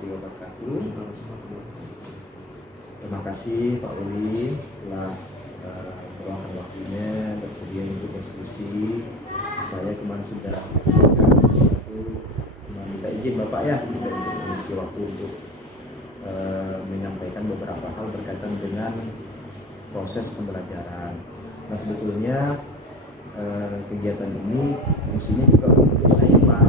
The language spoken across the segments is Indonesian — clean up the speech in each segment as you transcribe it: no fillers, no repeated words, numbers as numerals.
warahmatullahi wabarakatuh. Terima kasih Pak Weli telah meluangkan waktunya bersedia untuk diskusi. Saya kemarin sudah minta izin Bapak ya untuk mengisi waktu untuk menyampaikan beberapa hal berkaitan dengan proses pembelajaran. Nah sebetulnya kegiatan ini fungsinya juga untuk saya Pak,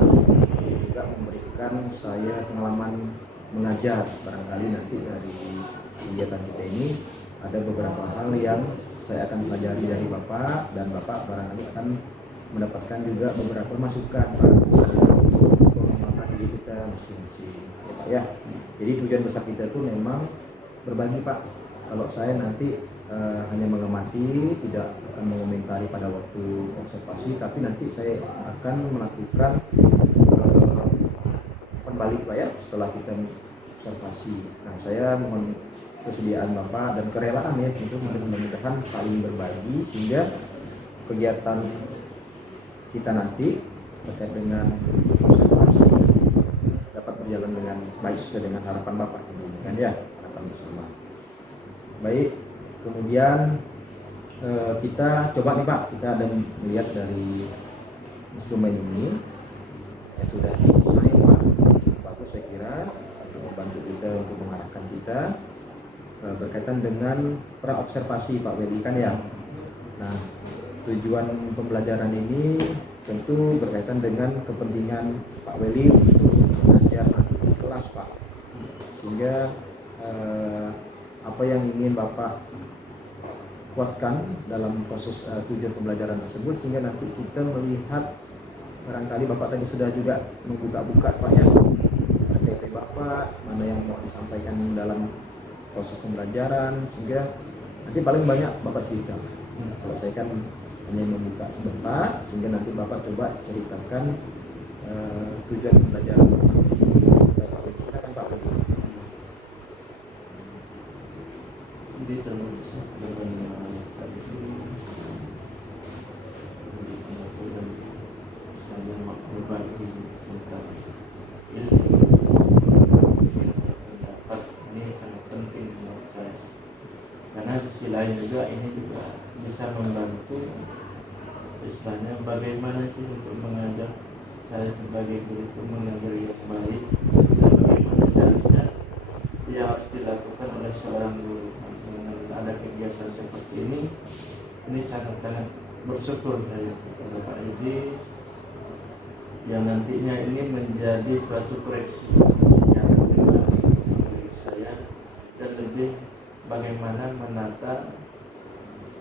juga memberikan saya pengalaman mengajar. Barangkali nanti dari kegiatan kita ini ada beberapa hal yang saya akan pelajari dari Bapak, dan Bapak barangkali akan mendapatkan juga beberapa masukan Pak untuk pengembangan diri kita masing-masing ya Pak ya. Jadi tujuan besar kita itu memang berbagi Pak. Kalau saya nanti hanya mengamati, tidak akan mengomentari pada waktu observasi, tapi nanti saya akan melakukan kembali Pak ya setelah kita observasi. Nah saya mohon kesediaan Bapak dan kerelaan ya, tentu mudah-mudahan saling berbagi sehingga kegiatan kita nanti terkait dengan observasi dapat berjalan dengan baik sesuai dengan harapan Bapak kan ya, harapan bersama. Baik, kemudian kita coba nih Pak, kita ada melihat dari instrumen ini yang sudah didesain Pak, bagus saya kira membantu kita untuk mengarahkan kita berkaitan dengan praobservasi Pak Weli kan ya. Nah tujuan pembelajaran ini tentu berkaitan dengan kepentingan Pak Weli untuk mengajar nanti di kelas Pak, sehingga apa yang ingin Bapak kuatkan dalam proses tujuan pembelajaran tersebut, sehingga nanti kita melihat barangkali Bapak tadi sudah juga membuka-buka Pak ya RTP Bapak, mana yang mau disampaikan dalam proses pembelajaran, sehingga nanti paling banyak Bapak cerita. Kalau saya kan hanya membuka sebentar, sehingga nanti Bapak coba ceritakan tujuan pembelajaran Bapak. Silakan Pak. Jadi termasuk saya berbagi tentang ilmu pendapat ini sangat penting menurut saya, karena di sisi lain juga ini juga bisa membantu istilahnya bagaimana sih untuk mengajar saya sebagai guru itu mengajar yang baik, dan bagaimana seharusnya yang harus dilakukan oleh seorang guru. Ada kegiatan seperti ini sangat-sangat bersyukur saya kepada Pak Yudi yang nantinya ini menjadi suatu koreksi secara pribadi bagi saya, dan lebih bagaimana menata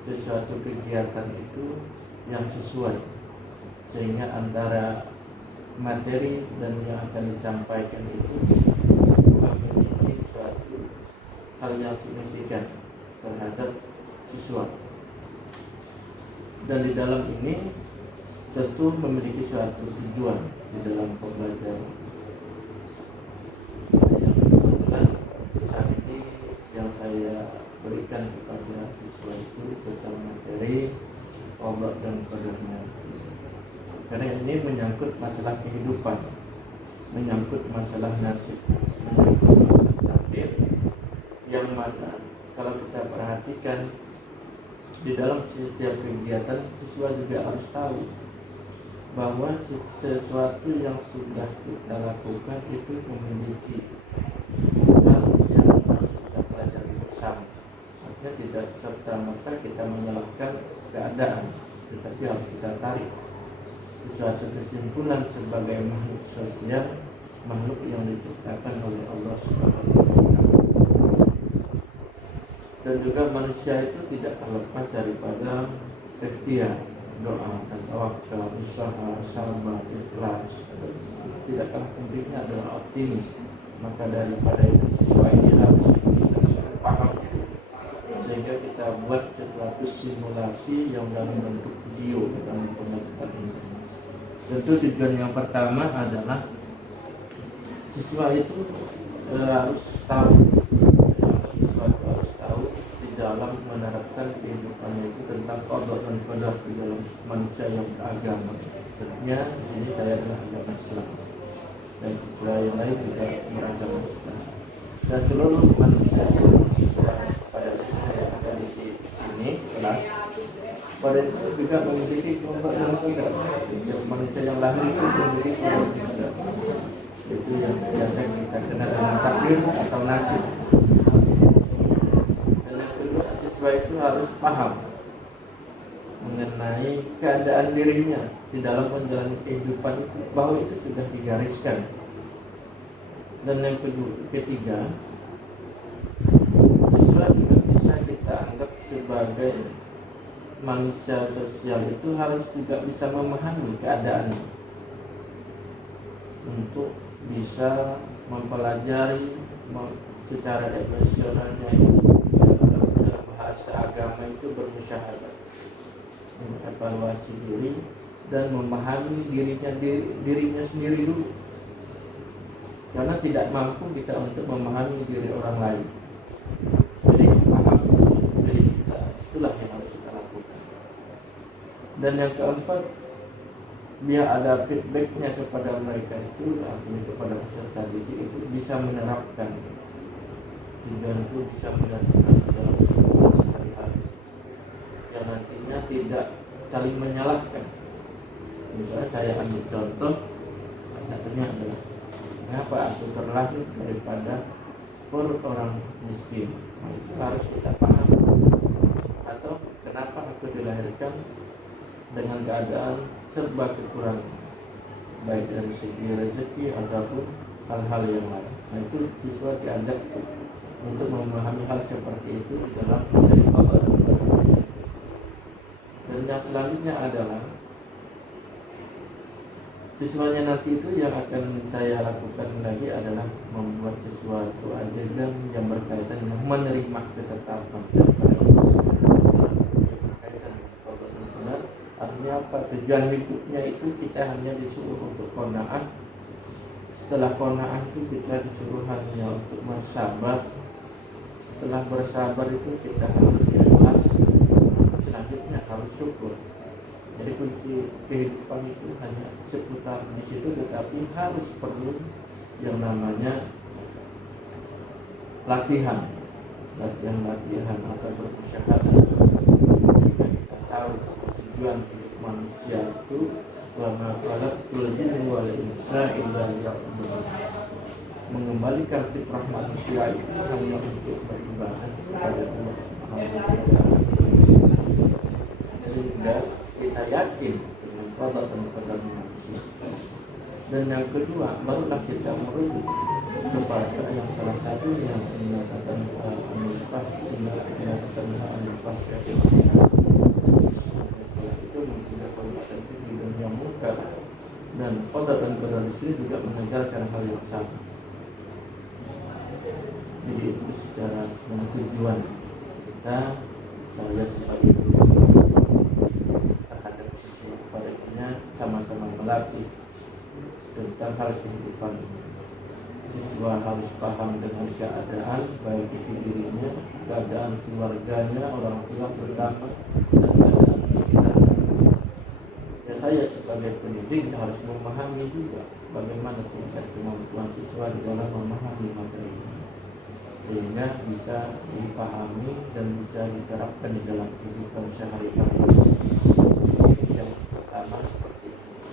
sesuatu kegiatan itu yang sesuai, sehingga antara materi dan yang akan disampaikan itu memiliki suatu hal yang signifikan terhadap siswa, dan di dalam ini tentu memiliki suatu tujuan di dalam pembelajaran. Yang kebetulan saat ini yang saya berikan kepada siswa itu tentang materi Allah dan Qadarnya, karena ini menyangkut masalah kehidupan, menyangkut masalah nasib, menyangkut masalah takdir, yang mana kalau kita perhatikan di dalam setiap kegiatan, siswa juga harus tahu bahwa sesuatu yang sudah kita lakukan itu memiliki hal yang harus kita pelajari bersama. Artinya tidak serta-merta kita menyalahkan keadaan, tetapi harus kita tarik sesuatu kesimpulan sebagai makhluk sosial, makhluk yang diciptakan oleh Allah Subhanahu wa Ta'ala. Dan juga manusia itu tidak terlepas daripada ikhtiar, doa dan tawakal, usaha, sabar, ikhlas. Tidak kalah pentingnya adalah optimis. Maka daripada itu siswa ini harus kita paham, sehingga kita buat sesuatu simulasi yang dalam bentuk video dalam pembelajaran ini. Tentu tujuan yang pertama adalah siswa itu harus tahu, dalam menerapkan kehidupannya itu tentang qada dan qadar di dalam manusia yang beragama. Tentunya di sini saya adalah agama Islam, dan siswa yang lain juga beragama dan seluruh manusia yang pada yang ada di sini kelas pada itu juga memiliki kelompok dalam kodrat. Manusia yang lahir itu memiliki kelompok kodrat. Itu yang biasa kita kenal dengan takdir atau nasib. Dan yang kedua, siswa itu harus paham mengenai keadaan dirinya di dalam menjalani kehidupan itu, bahwa itu sudah digariskan. Dan yang ketiga, siswa juga bisa kita anggap sebagai manusia sosial, itu harus juga bisa memahami keadaan untuk bisa mempelajari secara emosionalnya itu dalam bahasa agama itu bermusyahadah, mengevaluasi diri dan memahami dirinya sendiri dulu, karena tidak mampu kita untuk memahami diri orang lain. Jadi paham diri kita, itulah yang harus kita lakukan. Dan yang keempat, biar ada feedbacknya kepada mereka itu, artinya kepada peserta didik itu bisa menerapkan, hingga itu bisa menerapkan dalam kehidupan sehari-hari, yang nantinya tidak saling menyalahkan. Misalnya saya ambil contoh, satunya adalah kenapa aku terlahir daripada orang miskin, itu harus kita paham. Atau kenapa aku dilahirkan dengan keadaan serba kekurangan, baik dari segi rezeki ataupun hal-hal yang lain. Nah, itu siswa diajak untuk memahami hal seperti itu dalam menjadi Allah dan Rasul. Dan yang selanjutnya adalah siswanya nanti itu yang akan saya lakukan lagi adalah membuat sesuatu adegan yang berkaitan dengan menerima ketetapan daripada Allah, berkaitan dengan Allah dan benar. Artinya apa? Tujuan hidupnya itu kita hanya disuruh untuk qanaah. Setelah qanaah itu kita disuruh hanya untuk bersabar. Setelah bersabar itu kita harus ikhlas. Selanjutnya harus syukur. Jadi kunci kehidupan itu hanya seputar di situ, tetapi harus perlu yang namanya latihan atau bermusyahadah, sehingga kita tahu tujuan hidup manusia itu wa ma khalaqtul jinna wal insa illa liya'budun. Mengembalikan fitrah manusia itu hanya untuk beribadah kepada Allah Subhanahu wa taala, sehingga kita yakin dengan qada dan qadar manusia. Dan yang kedua, barulah kita merujuk kepada yang salah satu yang menyatakan al-Fah, itu menggunakan itu di dunia muka, dan qada dan qadar di sini juga mengajarkan hal yang sama. Jadi itu secara tujuan kita, saya sebagai guru terhadap siswa padanya sama-sama melatih tentang hal kehidupan. Siswa harus paham dengan keadaan baik itu dirinya, keadaan keluarganya, orang tua terutama, dan keadaan sekitar. Dan saya sebagai pendidik harus memahami juga bagaimana tingkat kemampuan siswa di dalam memahami materi ini, sehingga bisa dipahami dan bisa diterapkan di dalam kehidupan sehari-hari. Yang pertama seperti itu.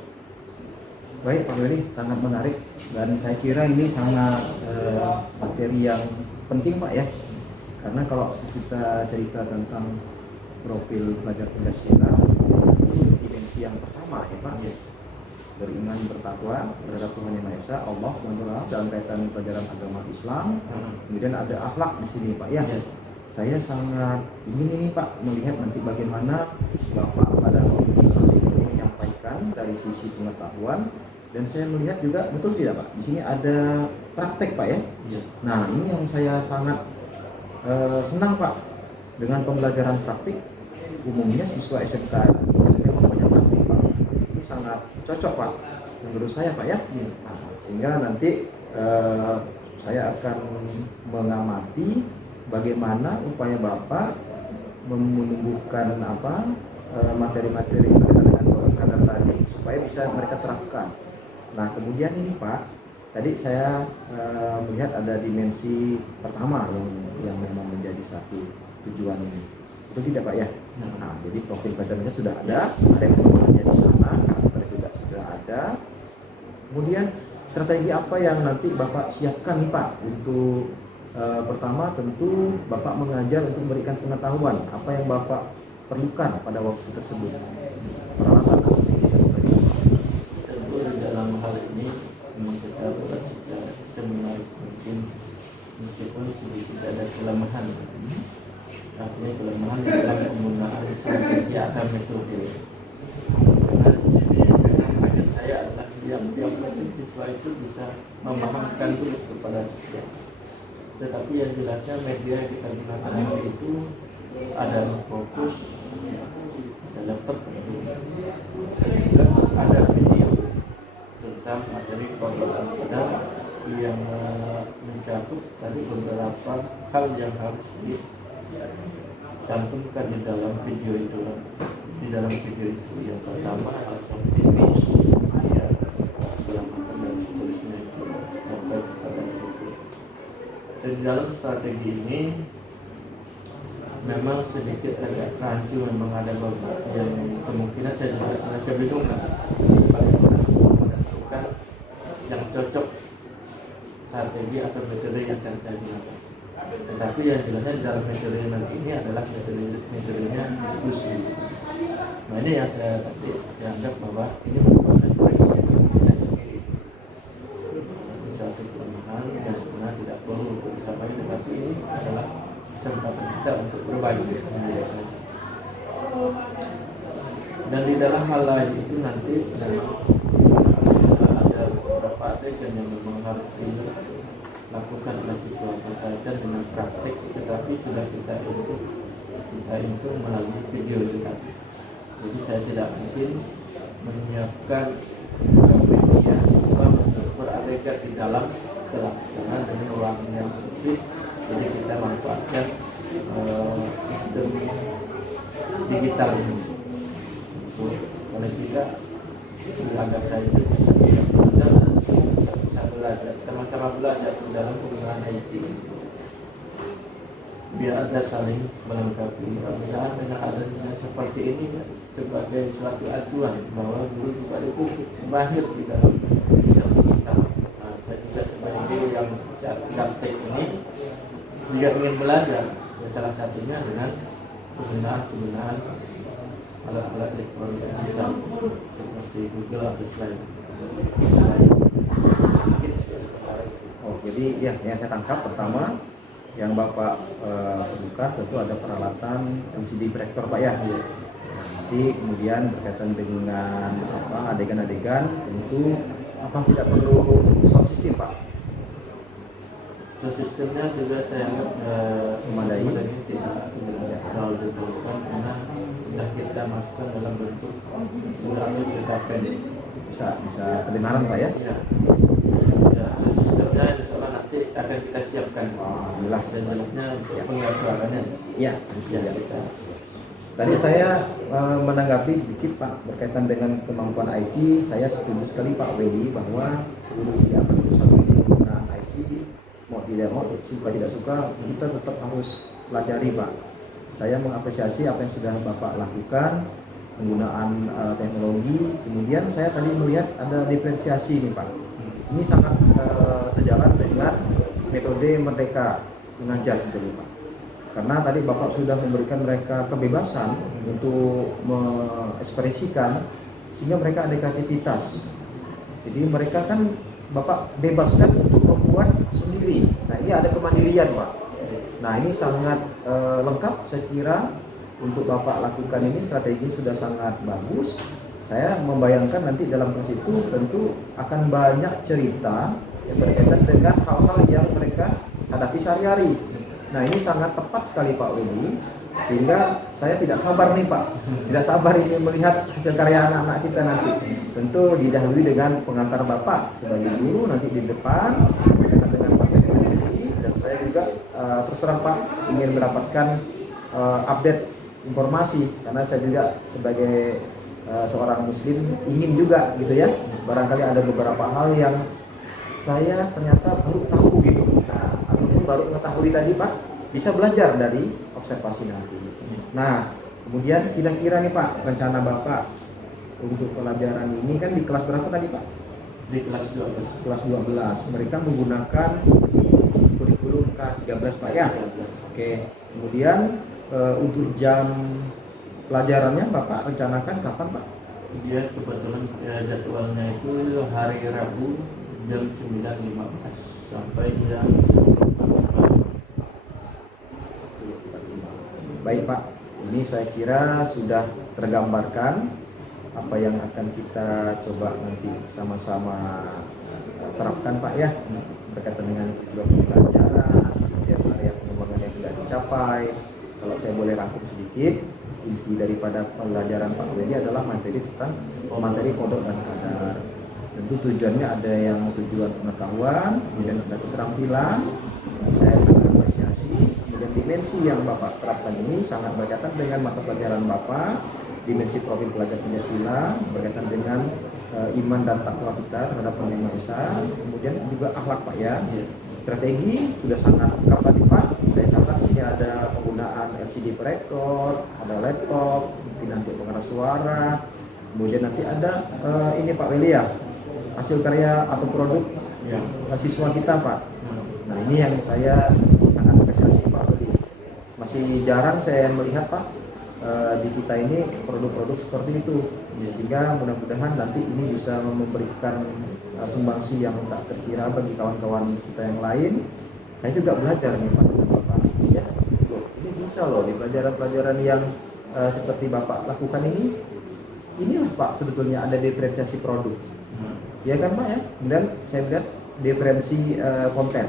Baik Pak Willy, sangat menarik dan saya kira ini sangat materi yang penting Pak ya, karena kalau kita cerita tentang profil pelajar Pancasila itu dimensi yang pertama ya Pak ya, beriman bertakwa terhadap Tuhan Yang Maha Esa Allah SWT dalam kaitan pelajaran agama Islam. Kemudian ada akhlak di sini Pak ya. Saya sangat ingin ini Pak melihat nanti bagaimana Bapak pada waktu itu menyampaikan dari sisi pengetahuan, dan saya melihat juga betul tidak Pak, di sini ada praktek Pak ya. Nah ini yang saya sangat senang Pak dengan pembelajaran praktik. Umumnya siswa SMK memang banyak praktik Pak, ini sangat cocok Pak menurut saya Pak ya. Nah, sehingga nanti saya akan mengamati bagaimana upaya Bapak menumbuhkan materi-materi berkaitan dengan kadar tadi supaya bisa mereka terapkan. Nah kemudian ini Pak, tadi saya melihat ada dimensi pertama yang memang menjadi satu tujuan ini. Itu tidak Pak ya? Nah, jadi profil kadernya sudah ada yang pengembangannya di sana, karakter juga sudah ada. Kemudian strategi apa yang nanti Bapak siapkan nih Pak untuk pertama tentu Bapak mengajar untuk memberikan pengetahuan apa yang Bapak perlukan pada waktu tersebut, peralatan dan sebagainya. Tentu dalam hal ini kita buat secara seminar mungkin meskipun sedikit ada kelemahan, artinya kelemahan dalam penggunaan strategi atau metode. Karena di sini target saya adalah yang penting siswa itu bisa memahamkan dulu kepada siswa. Tetapi yang jelasnya media yang kita gunakan itu ada fokus, ada laptop, juga ada video tentang materi penggunaan kita yang mencakup tadi beberapa hal yang harus dicantumkan di dalam video itu. Yang pertama aktivitas ya, keselamatan dan seterusnya sampai pada situ. Dan dalam strategi ini memang sedikit agak rancu, memang ada beberapa yang kemungkinan saya juga sangat kebingungan bagaimana untuk menentukan yang cocok strategi atau metode yang akan saya gunakan. Tetapi yang jelasnya di dalam metode nanti ini adalah metodenya diskusi. Nah ini yang saya tadi dianggap bahwa ini merupakan koreksi bagi saya sendiri. Suatu kelemahan yang sebenarnya tidak perlu untuk disampaikan, tetapi ini adalah kesempatan kita untuk berbagi. Dan di dalam hal lain itu nanti ada beberapa adegan yang memang harus dilakukan oleh siswa berkaitan dengan praktik, tetapi sudah kita input melalui video itu tadi. Jadi saya tidak mungkin menyiapkan media siswa untuk beradegan di dalam kelas karena dengan ruangan yang sempit. Jadi kita manfaatkan sistem digital ini. Oleh tidak dianggap saya itu bisa belajar dan bisa belajar, sama-sama belajar di dalam penggunaan IT. Biar ada saling melengkapi. Mudah-mudahan dengan adanya seperti ini sebagai suatu acuan bahwa guru juga itu mahir di dalam bidang digital. Saya juga sebagai guru yang gaptek ini juga ingin belajar, dan salah satunya dengan penggunaan alat-alat elektronik digital seperti Google atau selain. Jadi ya yang saya tangkap pertama yang Bapak buka tentu ada peralatan LCD projector Pak ya. Nanti kemudian berkaitan dengan adegan-adegan tentu apa tidak perlu sound system Pak? Sound sistemnya juga saya anggap memadai, tidak terlalu diperlukan karena sudah kita masukkan dalam bentuk melalui ceritakan. Bisa kedengaran Pak ya? Ya, sound sistemnya insya Allah nanti akan kita siapkan. Alhamdulillah. Dan jelasnya untuk pengeras suaranya. Ya, Ya, kita. Tadi saya menanggapi sedikit Pak berkaitan dengan kemampuan IT. Saya setuju sekali Pak Wedi bahwa guru di atas satu ini menggunakan IT, mau tidak mau, suka tidak suka, kita tetap harus pelajari Pak. Saya mengapresiasi apa yang sudah Bapak lakukan, penggunaan teknologi. Kemudian saya tadi melihat ada diferensiasi nih Pak. Ini sangat sejalan dengan metode Merdeka Mengajar sebetulnya Pak. Karena tadi Bapak sudah memberikan mereka kebebasan untuk mengekspresikan sehingga mereka ada kreativitas. Jadi mereka kan Bapak bebaskan untuk membuat sendiri. Nah ini ada kemandirian Pak. Nah ini sangat lengkap saya kira untuk Bapak lakukan ini, strategi sudah sangat bagus. Saya membayangkan nanti dalam kelas itu tentu akan banyak cerita yang berkaitan dengan hal-hal yang mereka hadapi sehari-hari. Nah ini sangat tepat sekali Pak Wedi, sehingga saya tidak sabar nih Pak, tidak sabar ini melihat hasil karya anak-anak kita nanti. Tentu didahului dengan pengantar Bapak sebagai guru nanti di depan berkaitan dengan materi, dan saya juga terus terang Pak ingin mendapatkan update informasi karena saya juga sebagai seorang muslim ingin juga gitu ya, barangkali ada beberapa hal yang saya ternyata baru tahu gitu. Nah, ataupun baru mengetahui tadi Pak, bisa belajar dari observasi nanti. Nah, kemudian kira-kira nih Pak, rencana Bapak untuk pelajaran ini kan di kelas berapa tadi Pak? Di kelas 12. Kelas 12. Mereka menggunakan kurikulum K13 Pak ya. Oke. Kemudian untuk jam pelajarannya Bapak rencanakan kapan Pak? Dia kebetulan jadwalnya itu hari Rabu jam 9.15 sampai jam 10.45. Baik Pak, ini saya kira sudah tergambarkan apa yang akan kita coba nanti sama-sama terapkan Pak ya, berkaitan dengan tujuan pembelajaran, kemudian area pengembangan yang sudah dicapai. Kalau saya boleh rangkum sedikit, inti daripada pembelajaran Pak Wedi adalah materi tentang materi kodok dan kadar. Tentu tujuannya ada yang tujuan pengetahuan, kemudian ada keterampilan. Saya sangat apresiasi. Kemudian dimensi yang Bapak terapkan ini sangat berkaitan dengan mata pelajaran Bapak, dimensi profil pelajar Pancasila, berkaitan dengan iman dan takwa kita terhadap Yang Maha Esa, kemudian juga akhlak Pak ya. Strategi sudah sangat lengkap tadi Pak. Saya catat sih ada penggunaan LCD projector, ada laptop, mungkin nanti pengeras suara, kemudian nanti ada ini Pak Willy ya, hasil karya atau produk Ya. siswa kita Pak. Nah ini yang saya sangat apresiasi Pak Willy. Masih jarang saya melihat Pak di kita ini produk-produk seperti itu, sehingga mudah-mudahan nanti ini bisa memberikan sumbangsi yang tak terkira bagi kawan-kawan kita yang lain. Saya juga belajar nih Pak dengan Bapak ya, loh, ini bisa loh di pelajaran-pelajaran yang seperti Bapak lakukan ini, inilah Pak sebetulnya ada diferensiasi produk ya kan Pak ya. Kemudian saya melihat diferensi konten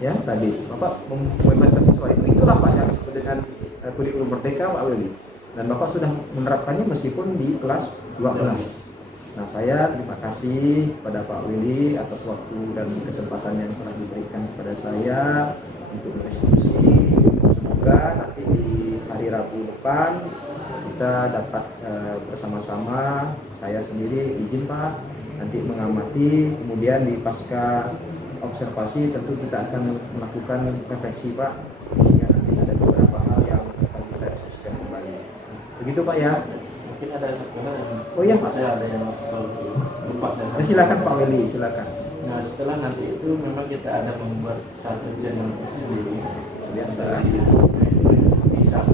ya tadi Bapak membebaskan siswa itulah Pak yang disebut dengan kurikulum merdeka Pak Willy, dan Bapak sudah menerapkannya meskipun di kelas 12. Nah saya terima kasih kepada Pak Willy atas waktu dan kesempatan yang telah diberikan kepada saya untuk berdiskusi. Semoga nanti di hari Rabu depan kita dapat bersama-sama, saya sendiri izin Pak, nanti mengamati, kemudian di pasca observasi tentu kita akan melakukan refleksi Pak, sehingga nanti ada beberapa hal yang akan kita diskusikan kembali. Begitu Pak ya. Mungkin ada satu hal yang Oh iya Pak. saya ada yang lupa saya. Silakan Pak Willy, silakan. Nah setelah nanti itu memang kita ada membuat satu channel sendiri. Biasa. Bisa.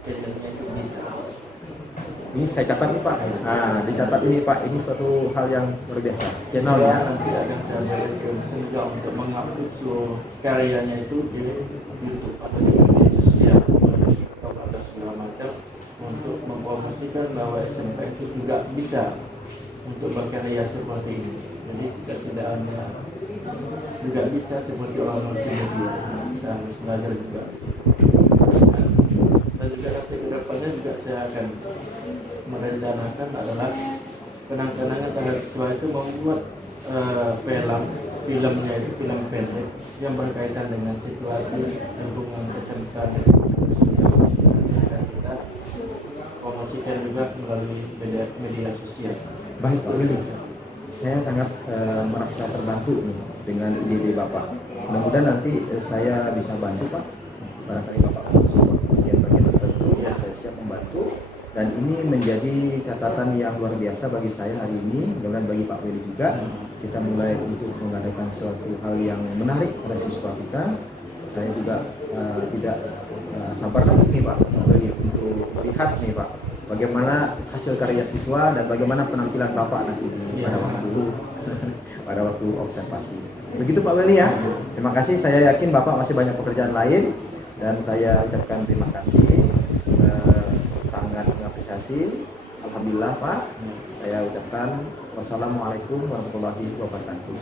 Channelnya itu bisa. Ini saya catat nih Pak. Nah, dicatat ini Pak. Ini suatu hal yang luar biasa. Channelnya Channelnya. nanti akan saya berikan juga untuk mengupload seluruh karyanya itu di YouTube atau di media sosial, di TikTok atau segala macam, untuk mempromosikan bahwa SMK itu juga bisa untuk berkarya seperti ini. Jadi kita tidak hanya juga bisa seperti orang multimedia, kita harus belajar juga. Dan juga nanti kedepannya juga saya akan merencanakan adalah kenang-kenangan terhadap siswa itu membuat filmnya itu film pendek yang berkaitan dengan situasi lingkungan SMK dan kita promosikan juga melalui media sosial. Baik Pak Willy. Saya sangat merasa terbantu nih dengan ide Bapak. Mudah-mudahan nanti saya bisa bantu Pak. Barangkali Bapak bagian-bagian tertentu ya saya siap membantu. Dan ini menjadi catatan yang luar biasa bagi saya hari ini, mudah-mudahan bagi Pak Willy juga. Kita mulai untuk mengadakan suatu hal yang menarik pada siswa kita. Saya juga tidak sabar lagi nih Pak Willy untuk melihat nih Pak bagaimana hasil karya siswa dan bagaimana penampilan Bapak nanti pada waktu observasi. Begitu Pak Willy ya. Terima kasih. Saya yakin Bapak masih banyak pekerjaan lain dan saya ucapkan terima kasih. Sangat mengapresiasi. Alhamdulillah Pak. Saya ucapkan wassalamualaikum warahmatullahi wabarakatuh.